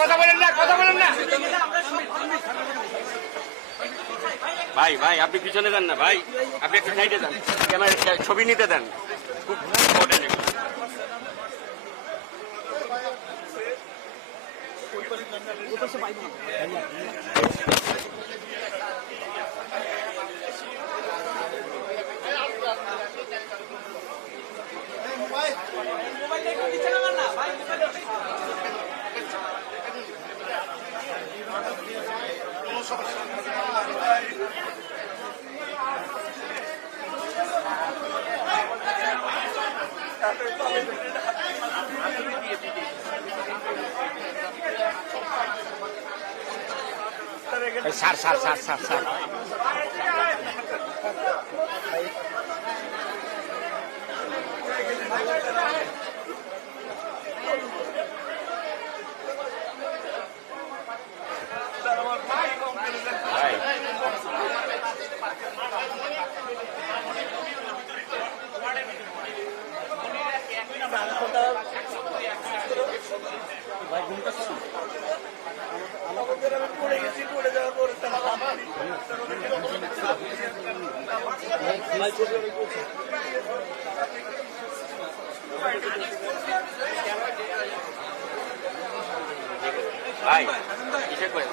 কথা বলেন না, কথা বলেন না ভাই। ভাই আপনি পিছনে যান না ভাই, আপনি একটা সাইডে যান, ক্যামেরা ছবি নিতে দেন, খুব ইম্পর্টেন্ট। সার সার সার সার সার ভাই কিসে করে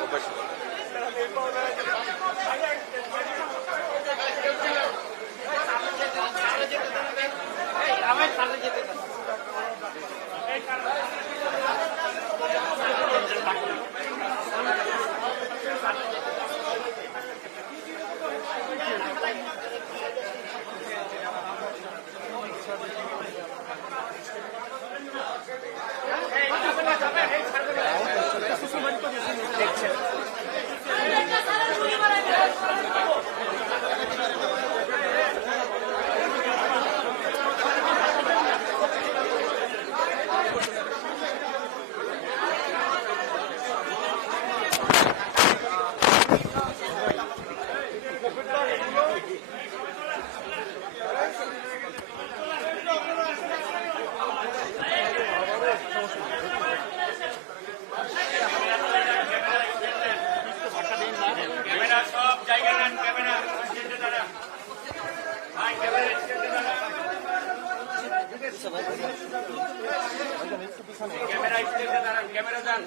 ক্যামেরা যান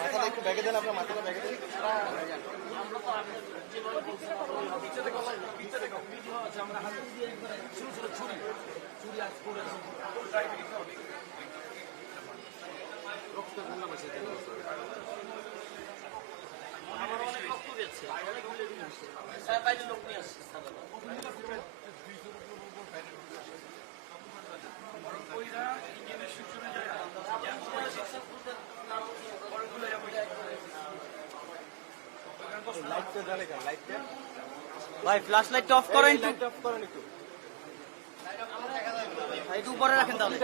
মাথাটা একটু ব্যাগে দেন, আপনার মাথাটা ব্যাগে দেন। ভাই ফ্ল্যাশ লাইটটা অফ করেন, একটু উপরে রাখেন তাহলে।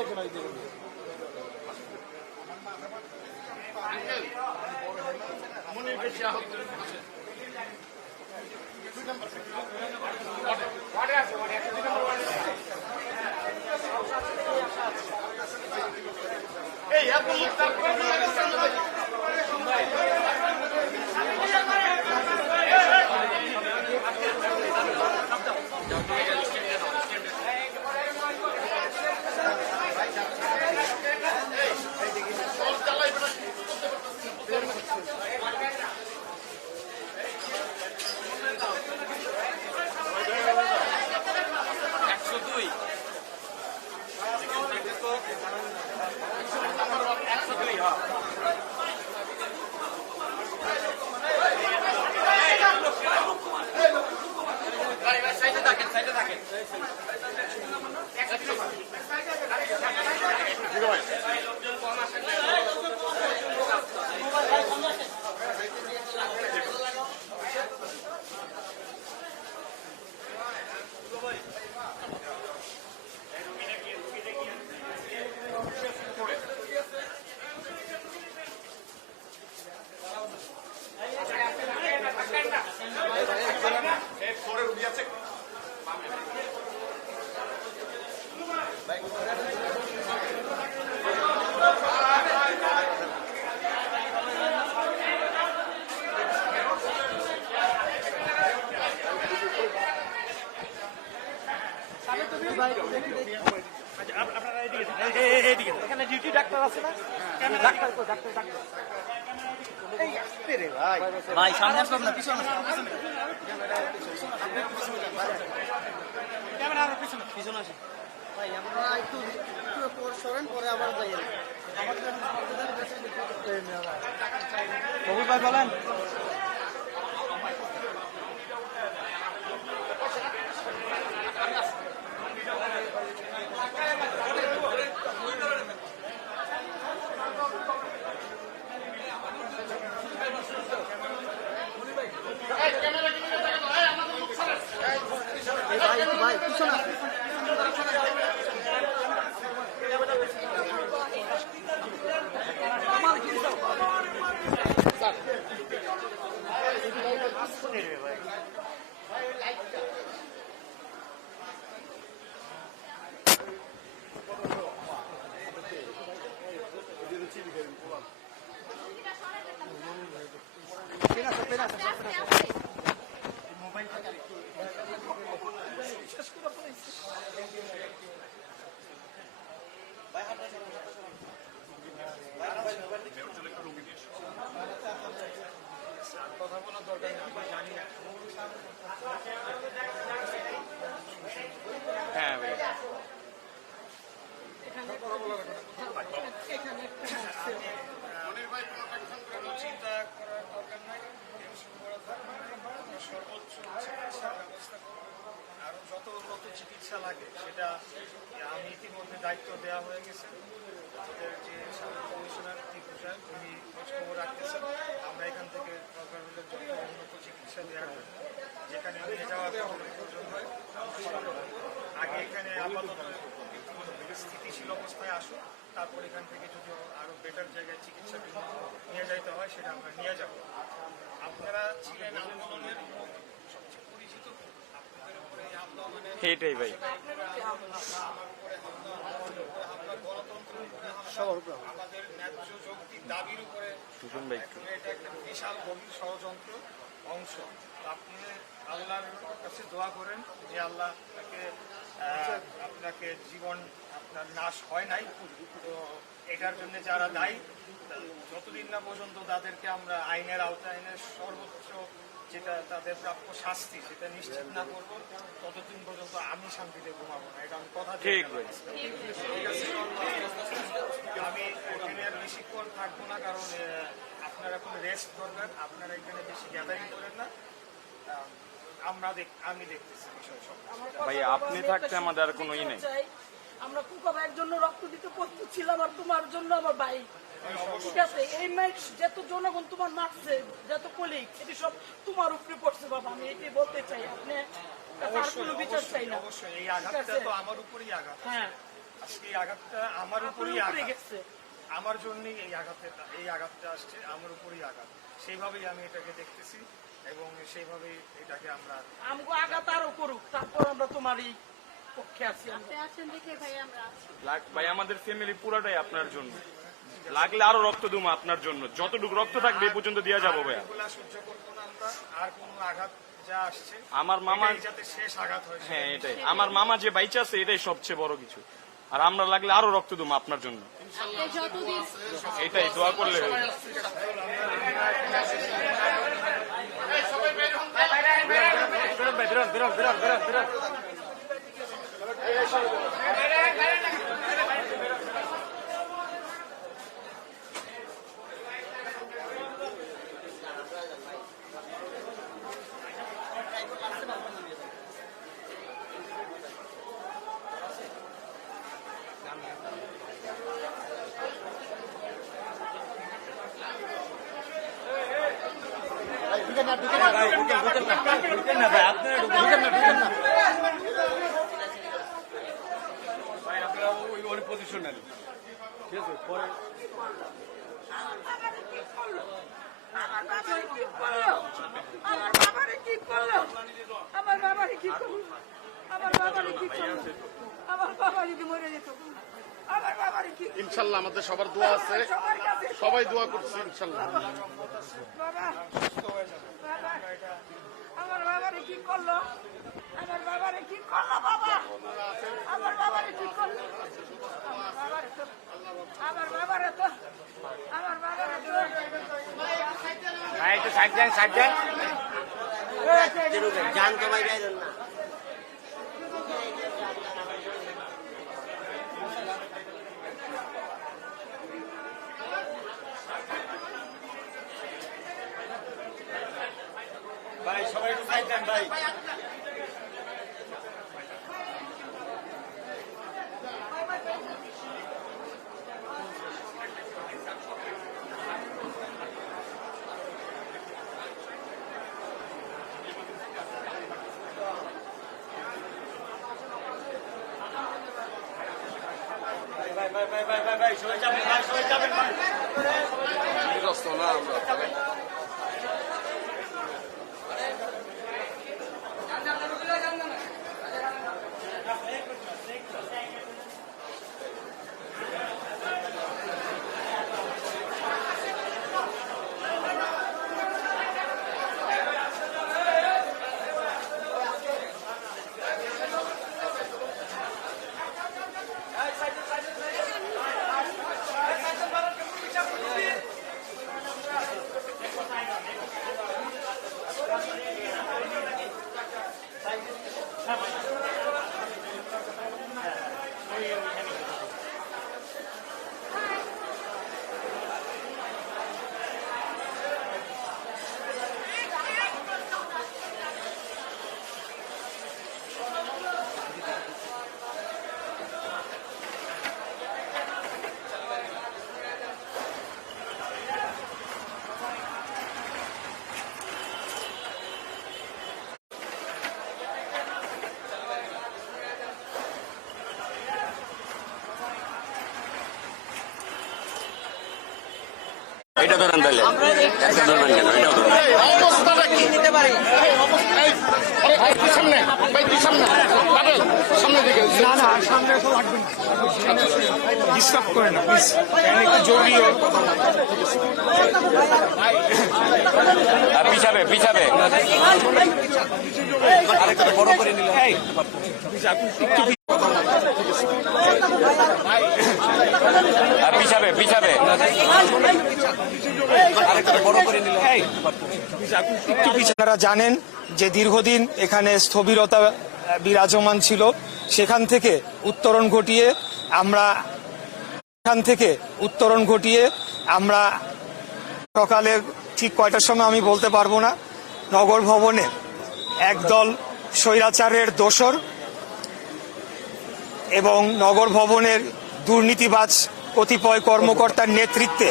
এখানে ডিউটি ডাক্তার আছে না? ডাক্তার ডাক্তার ডাক্তার ভাই সামনে আসলাম না, পিছনে ক্যামেরা আর পিছনে পিছনে আসে ভাই। আমরা একটু পর সরেন, পরে আবার যাই। কবুল ভাই বলেন। ভাই পিছনে হ্যাঁ ভাই চিন্তা করার দরকার নাই, টেনশন করার দরকার নাই। আমরা সর্বোচ্চ চিকিৎসা ব্যবস্থা করব। আরও যত উন্নত চিকিৎসা লাগে সেটা আমি ইতিমধ্যে দায়িত্ব দেওয়া হয়ে গেছে। আমাদের যে সাবেক কমিশনার টিপু সাহেব উনি খোঁজখবর রাখতেছেন। আমরা এখান থেকে দরকার হলে যত উন্নত চিকিৎসা দেওয়ার জন্য যেখানে নিয়ে যাওয়ার প্রয়োজন হয় আগে এখানে আপাতত স্থিতিশীল অবস্থায় আসুন, তারপর এখান থেকে যদি আরো বেটার জায়গায় চিকিৎসা নিয়ে যাইতে হয় সেটা আমরা নিয়ে যাব। আপনারা ছিলেন আন্দোলনের সবচেয়ে পরিচিত, আপনাদের উপরে এই আন্দোলনের এইটাই ভাই আমরা গণতন্ত্রের উপরে আমাদের ন্যায্য যৌক্তিক দাবির উপরে এটা একটা বিশাল গভীর ষড়যন্ত্র অংশ। আপনি আল্লাহর কাছে দোয়া করেন যে আল্লাহ আপনাকে জীবন আপনার নাশ হয় নাই। তো এটার জন্য যারা দায়ী, যতদিন না পর্যন্ত তাদেরকে আমরা আইনের আওতায় আইনের সর্বোচ্চ যেটা তাদের প্রাপ্য শাস্তি সেটা নিশ্চিত না করবো, ততদিন পর্যন্ত আমি শান্তিতে ঘুমাবো না। এটা আমি কথা ঠিক ভাই। আমি এখানে আর বেশিক্ষণ থাকবো না, কারণ আপনার এখন রেস্ট দরকার। আপনারা এখানে বেশি গ্যাদারিং করেন না। আমি দেখতেছি বিষয় সব। ভাই আপনি থাকতে আমাদের আর কোনো ই নেই। আমরা কুকা ভাইয়ের জন্য রক্ত দিতে প্রস্তুত ছিলাম, আর তোমার জন্য আমার ভাই। ঠিক আছে, এই মাইক যত জনগণ তোমার মারছে, যত কলিগ, এটি সব তোমার উপরে পড়ছে বাবা। আমি এটাই বলতে চাই, আপনি তার কোনো বিচার চাই না। অবশ্যই এই আঘাতটা তো আমার উপরই আঘাত। হ্যাঁ, আজকে এই আঘাতটা আমার উপরই আঘাত গেছে। আমার জন্যই এই আঘাতটা আসছে, আমার উপরই আঘাত। সেইভাবেই আমি এটাকে দেখতেছি এবং সেইভাবেই এটাকে আমরা আমগো আঘাত আরো করুক, তারপর আমরা তোমারই পক্ষে আছি। ভাই আমাদের ফ্যামিলি পুরাটাই আপনার জন্য, লাগলে আরো রক্ত দেবো আপনার জন্য, যতটুকু রক্ত থাকবে এ পর্যন্ত দিয়ে যাবো ভাইয়া। এগুলা সহ্য করবো না আমরা, আর কোনো আঘাত যা আসছে আমার মামা যাতে শেষ আঘাত হয়। হ্যাঁ এটাই, আমার মামা যে বাইচে আছে এটাই সবচেয়ে বড় কিছু, আর আমরা লাগলে আরো রক্ত দেবো আপনার জন্য। এটাই দোয়া করলে হবে। ইনশাল্লাহ আমাদের সবার দোয়া আছে, সবাই দোয়া করছে ইনশাল্লাহ। আমার বাবারে কি করলো, আমার বাবারে কি করলো বাবা, জান তো বাইরে না ভাই সবাই একটু সাইড দেন ভাই। ভাই সবাই যাবেন ভাই, সবাই যাবেন ভাই। এটা ধরেন তাহলে একটা ধরবেন কেন এটাও ধরবেন অবস্থাটা কি নিতে পারি সামনে ভাই তুই সামনে পাবেল সামনে দিকে না না সামনে তো লাগবে না, ডিস্টার্ব করে না প্লিজ, একটু জরুরি কথা বলবো। পিছাবে পিছাবে বড় করে নিলাম পিছাবে পিছাবে আপনারা জানেন যে দীর্ঘদিন এখানে স্থবিরতা বিরাজমান ছিল, সেখান থেকে উত্তরণ ঘটিয়ে আমরা সকালে ঠিক কয়টার সময় আমি বলতে পারবো না, নগর ভবনে একদল স্বৈরাচারের দোসর এবং নগর ভবনের দুর্নীতিবাজ কতিপয় কর্মকর্তার নেতৃত্বে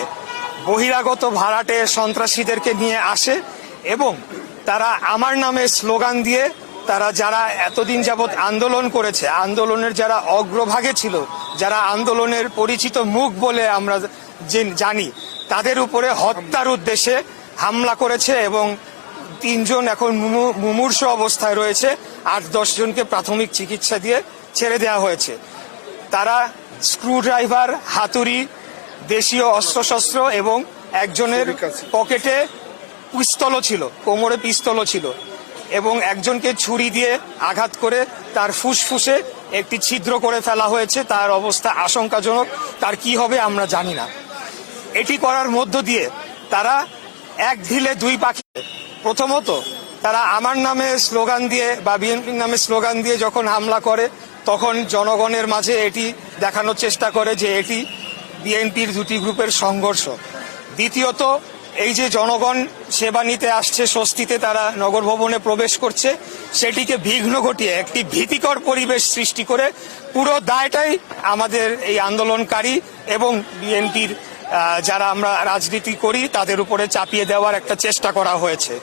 বহিরাগত ভাড়াটে সন্ত্রাসীদেরকে নিয়ে আসে এবং তারা আমার নামে স্লোগান দিয়ে তারা যারা এতদিন যাবৎ আন্দোলন করেছে, আন্দোলনের যারা অগ্রভাগে ছিল, যারা আন্দোলনের পরিচিত মুখ বলে আমরা জানি, তাদের উপরে হত্যার উদ্দেশ্যে হামলা করেছে এবং 3 জন এখন মুমূর্ষু অবস্থায় রয়েছে, 8-10 জনকে প্রাথমিক চিকিৎসা দিয়ে ছেড়ে দেওয়া হয়েছে। তারা স্ক্রুড্রাইভার, হাতুড়ি, দেশীয় অস্ত্রশস্ত্র এবং একজনের পকেটে পিস্তলও ছিল, কোমরে পিস্তলও ছিল এবং একজনকে ছুরি দিয়ে আঘাত করে তার ফুসফুসে একটি ছিদ্র করে ফেলা হয়েছে। তার অবস্থা আশঙ্কাজনক, তার কি হবে আমরা জানি না। এটি করার মধ্য দিয়ে তারা এক ঢিলে 2 পাখি, প্রথমত তারা আমার নামে স্লোগান দিয়ে বা বিএনপির নামে স্লোগান দিয়ে যখন হামলা করে তখন জনগণের মাঝে এটি দেখানোর চেষ্টা করে যে এটি বিএনপির 2টি গ্রুপের সংঘর্ষ। দ্বিতীয়ত এই যে জনগণ সেবা নিতে আসছে, স্বস্তিতে তারা নগর ভবনে প্রবেশ করছে, সেটিকে বিঘ্ন ঘটিয়ে একটি ভীতিকর পরিবেশ সৃষ্টি করে পুরো দায়টাই আমাদের এই আন্দোলনকারী এবং বিএনপির যারা আমরা রাজনীতি করি তাদের উপরে চাপিয়ে দেওয়ার একটা চেষ্টা করা হয়েছে।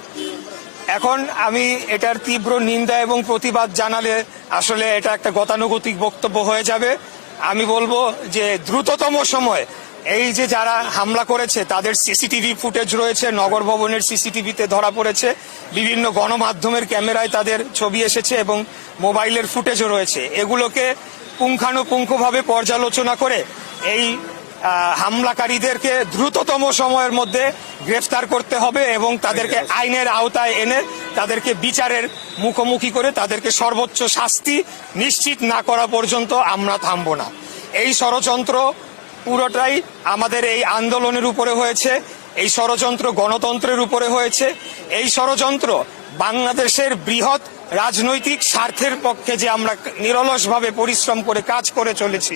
এখন আমি এটার তীব্র নিন্দা এবং প্রতিবাদ জানালে আসলে এটা একটা গতানুগতিক বক্তব্য হয়ে যাবে। আমি বলবো যে দ্রুততম সময় এই যে যারা হামলা করেছে তাদের সিসিটিভি ফুটেজ রয়েছে, নগর ভবনের সিসিটিভিতে ধরা পড়েছে, বিভিন্ন গণমাধ্যমের ক্যামেরায় তাদের ছবি এসেছে এবং মোবাইলের ফুটেজও রয়েছে। এগুলোকে পুঙ্খানুপুঙ্খভাবে পর্যালোচনা করে এই হামলাকারীদেরকে দ্রুততম সময়ের মধ্যে গ্রেফতার করতে হবে এবং তাদেরকে আইনের আওতায় এনে তাদেরকে বিচারের মুখোমুখি করে তাদেরকে সর্বোচ্চ শাস্তি নিশ্চিত না করা পর্যন্ত আমরা থামব না। এই ষড়যন্ত্র পুরোটাই আমাদের এই আন্দোলনের উপরে হয়েছে। এই ষড়যন্ত্র গণতন্ত্রের উপরে হয়েছে। এই ষড়যন্ত্র বাংলাদেশের বৃহৎ রাজনৈতিক স্বার্থের পক্ষে যে আমরা নিরলসভাবে পরিশ্রম করে কাজ করে চলেছি,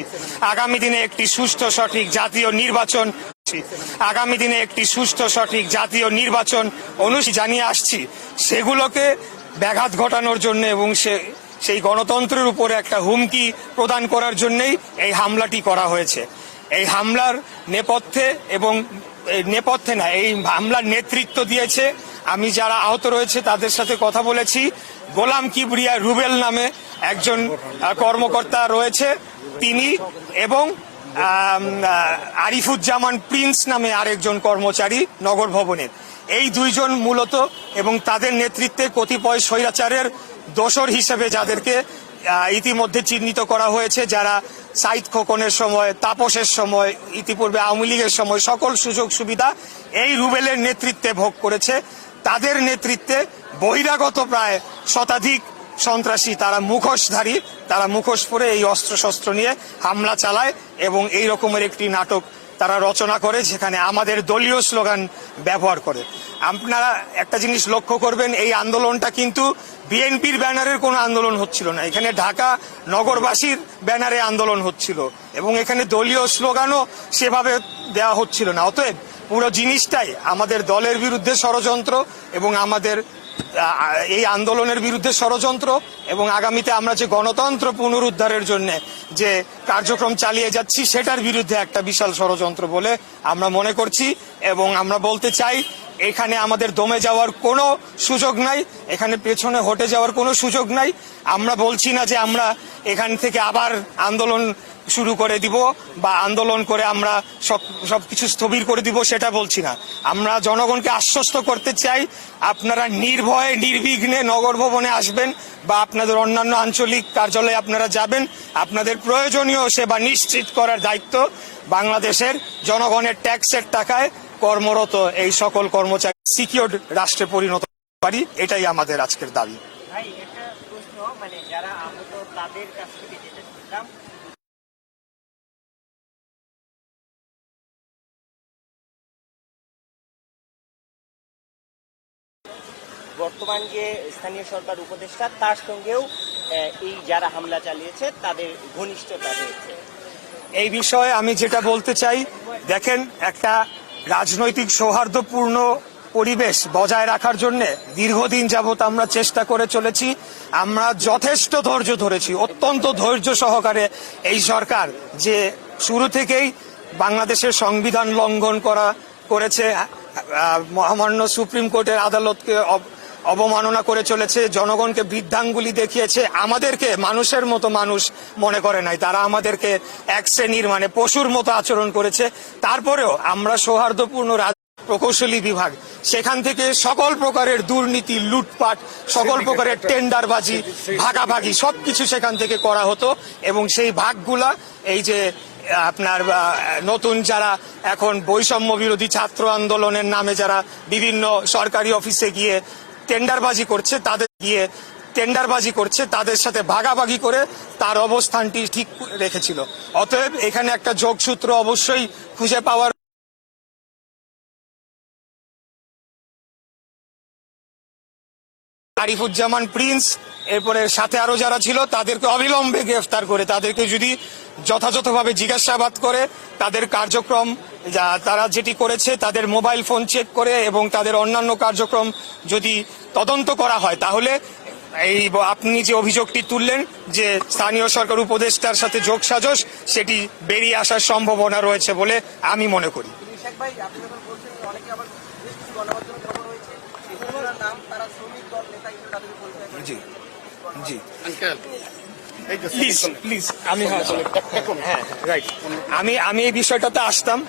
আগামী দিনে একটি সুষ্ঠু সঠিক জাতীয় নির্বাচন জানিয়ে আসছি, সেগুলোকে ব্যাঘাত ঘটানোর জন্য এবং সেই গণতন্ত্রের উপরে একটা হুমকি প্রদান করার জন্যই এই হামলাটি করা হয়েছে। এই হামলার এই হামলার নেতৃত্ব দিয়েছে, আমি যারা আহত রয়েছে তাদের সাথে কথা বলেছি, গোলাম কিবরিয়া রুবেল নামে একজন কর্মকর্তা রয়েছে তিনি, এবং আরিফুজ্জামান প্রিন্স নামে আরেকজন কর্মচারী নগর ভবনের। এই দুইজন মূলত এবং তাদের নেতৃত্বে কতিপয় স্বৈরাচারের দোসর হিসেবে যাদেরকে ইতিমধ্যে চিহ্নিত করা হয়েছে, যারা সাইদ খোকনের সময়, তাপসের সময়, ইতিপূর্বে আওয়ামী লীগের সময় সকল সুযোগ সুবিধা এই রুবেলের নেতৃত্বে ভোগ করেছে। তাদের নেতৃত্বে বহিরাগত প্রায় শতাধিক সন্ত্রাসী, তারা মুখোশধারী, তারা মুখোশ পরে এই অস্ত্রশস্ত্র নিয়ে হামলা চালায় এবং এই রকমের একটি নাটক তারা রচনা করে, যেখানে আমাদের দলীয় স্লোগান ব্যবহার করে। আপনারা একটা জিনিস লক্ষ্য করবেন, এই আন্দোলনটা কিন্তু বিএনপির ব্যানারের কোনো আন্দোলন হচ্ছিল না, এখানে ঢাকা নগরবাসীর ব্যানারে আন্দোলন হচ্ছিল এবং এখানে দলীয় স্লোগানও সেভাবে দেওয়া হচ্ছিল না। অতএব পুরো জিনিসটাই আমাদের দলের বিরুদ্ধে ষড়যন্ত্র এবং আমাদের এই আন্দোলনের বিরুদ্ধে ষড়যন্ত্র, এবং আগামীতে আমরা যে গণতন্ত্র পুনরুদ্ধারের জন্য যে কার্যক্রম চালিয়ে যাচ্ছি সেটার বিরুদ্ধে একটা বিশাল ষড়যন্ত্র বলে আমরা মনে করছি। এবং আমরা বলতে চাই, এখানে আমাদের দমে যাওয়ার কোনো সুযোগ নাই, এখানে পেছনে হটে যাওয়ার কোনো সুযোগ নাই। আমরা বলছি না যে আমরা এখান থেকে আবার আন্দোলন শুরু করে দিব বা আন্দোলন করে আমরা সবকিছু স্থবির করে দিব, সেটা বলছি না। আমরা জনগণকে আশ্বস্ত করতে চাই, আপনারা নির্ভয়ে নির্বিঘ্নে নগর ভবনে আসবেন বা আপনাদের অন্যান্য আঞ্চলিক কার্যালয়ে আপনারা যাবেন। আপনাদের প্রয়োজনীয় সেবা নিশ্চিত করার দায়িত্ব বাংলাদেশের জনগণের ট্যাক্সের টাকায় কর্মরত এই সকল কর্মচারী সিকিউরড রাষ্ট্রে পরিণত পারি, এটাই আমাদের আজকের দাবি। ভাই, একটা প্রশ্ন, মানে যারা আহত তাদের কাছ থেকে যেটা শুনলাম, বর্তমান যে স্থানীয় সরকার উপদেষ্টা তার সঙ্গেও এই যারা হামলা চালিয়েছে তাদের ঘনিষ্ঠতা রয়েছে। এই বিষয়ে আমি যেটা বলতে চাই, দেখেন, একটা রাজনৈতিক সৌহার্দ্যপূর্ণ পরিবেশ বজায় রাখার জন্য দীর্ঘদিন যাবৎ আমরা চেষ্টা করে চলেছি। আমরা যথেষ্ট ধৈর্য ধরেছি, অত্যন্ত ধৈর্য সহকারে এই সরকার যে শুরু থেকেই বাংলাদেশের সংবিধান লঙ্ঘন করেছে, মহামান্য সুপ্রিম কোর্টের আদালতকে অবমাননা করে চলেছে, জনগণকে বৃদ্ধাঙ্গুলি দেখিয়েছে, আমাদেরকে মানুষের মতো মানুষ মনে করে নাই, তারা আমাদেরকে এক শ্রেণীর মানে পশুর মতো আচরণ করেছে। তারপরেও আমরা সৌহার্দ্যপূর্ণ প্রকৌশলী বিভাগ, সেখান থেকে সকল প্রকারের দুর্নীতি, লুটপাট, সকল প্রকারের টেন্ডারবাজি, ভাগাভাগি সবকিছু সেখান থেকে করা হতো। এবং সেই ভাগগুলা এই যে আপনার নতুন যারা এখন বৈষম্য বিরোধী ছাত্র আন্দোলনের নামে যারা বিভিন্ন সরকারি অফিসে গিয়ে টেন্ডারবাজি করছে তাদের সাথে ভাগাভাগি করে তার অবস্থানটি ঠিক রেখেছিল। অতএব এখানে একটা যোগসূত্র অবশ্যই খুঁজে পাওয়ার। আরিফুজ্জামান প্রিন্স, এরপরে সাথে আরো যারা ছিল তাদেরকে অবিলম্বে গ্রেফতার করে তাদেরকে যদি যথাযথভাবে জিজ্ঞাসাবাদ করে তাদের কার্যক্রম তারা যেটি করেছে তাদের মোবাইল ফোন চেক করে এবং তাদের অন্যান্য কার্যক্রম যদি তদন্ত করা হয়, তাহলে এই আপনি যে অভিযোগটি তুললেন যে স্থানীয় সরকার উপদেষ্টার সাথে যোগসাজশ, সেটি বেরিয়ে আসার সম্ভাবনা রয়েছে বলে আমি মনে করি। ভাই, আপনি যখন বলছেন অনেকে আবার বেশ কিছু গণমাধ্যমে খবর হয়েছে সেগুলোর নাম তারা শ্রমিক দল নেতা হিসেবে তাদেরকে পরিচয় করে। জি জি আঙ্কেল, প্লিজ আমি এই বিষয়টাতে আসতাম।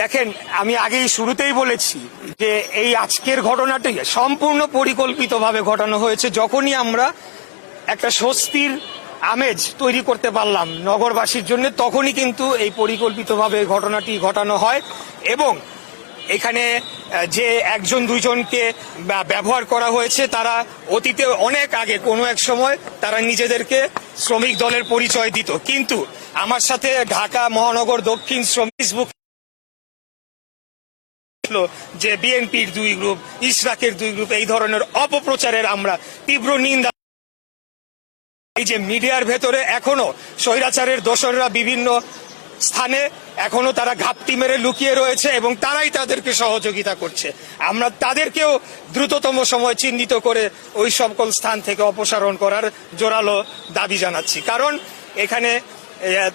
দেখেন, আমি আগেই শুরুতেই বলেছি যে এই আজকের ঘটনাটি সম্পূর্ণ পরিকল্পিতভাবে ঘটানো হয়েছে। যখনই আমরা একটা স্বস্তির আমেজ তৈরি করতে পারলাম নগরবাসীর জন্য, তখনই কিন্তু এই পরিকল্পিতভাবে ঘটনাটি ঘটানো হয়। এবং এখানে যে একজন দুইজনকে ব্যবহার করা হয়েছে, তারা অতীতে অনেক আগে কোনো এক সময় তারা নিজেদেরকে শ্রমিক দলের পরিচয় দিত, কিন্তু আমার সাথে ঢাকা মহানগর দক্ষিণ শ্রমিক আসলো যে বিএনপির 2 গ্রুপ, ইশরাকের 2 গ্রুপ, এই ধরনের অপপ্রচারের আমরা তীব্র নিন্দা। এই যে মিডিয়ার ভেতরে এখনো স্বৈরাচারের দোসররা বিভিন্ন স্থানে এখনো তারা ঘাপটি মেরে লুকিয়ে রয়েছে এবং তারাই তাদেরকে সহযোগিতা করছে। আমরা তাদেরকেও দ্রুততম সময় চিহ্নিত করে ওই সকল স্থান থেকে অপসারণ করার জোরালো দাবি জানাচ্ছি। কারণ এখানে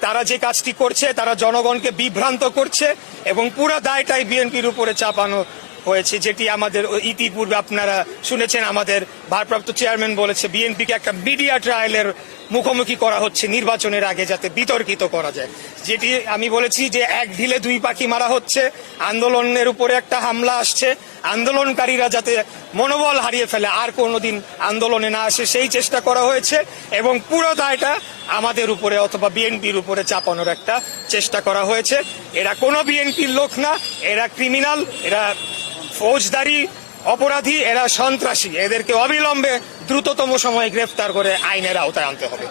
তারা যে কাজটি করছে, তারা জনগণকে বিভ্রান্ত করছে এবং পুরো দায়টাই বিএনপির উপরে চাপানো হয়েছে, যেটি আমাদের ইতিপূর্বে আপনারা শুনেছেন আমাদের ভারপ্রাপ্ত চেয়ারম্যান বলেছে বিএনপিকে একটা মিডিয়া ট্রায়ালের মুখোমুখি করা হচ্ছে নির্বাচনের আগে যাতে বিতর্কিত করা যায়। যেটি আমি বলেছি যে এক ঢিলে 2 পাখি মারা হচ্ছে, আন্দোলনের উপরে একটা হামলা আসছে, আন্দোলনকারীরা যাতে মনোবল হারিয়ে ফেলে আর কোনোদিন আন্দোলনে না আসে সেই চেষ্টা করা হয়েছে এবং পুরো দায়টা আমাদের উপরে অথবা বিএনপির উপরে চাপানোর একটা চেষ্টা করা হয়েছে। এরা কোনো বিএনপির লোক না, এরা ক্রিমিনাল, এরা ফৌজদারি অপরাধী, এরা সন্ত্রাসী। এদেরকে অবিলম্বে দ্রুততম সময়ে গ্রেফতার করে আইনের আওতায় আনতে হবে।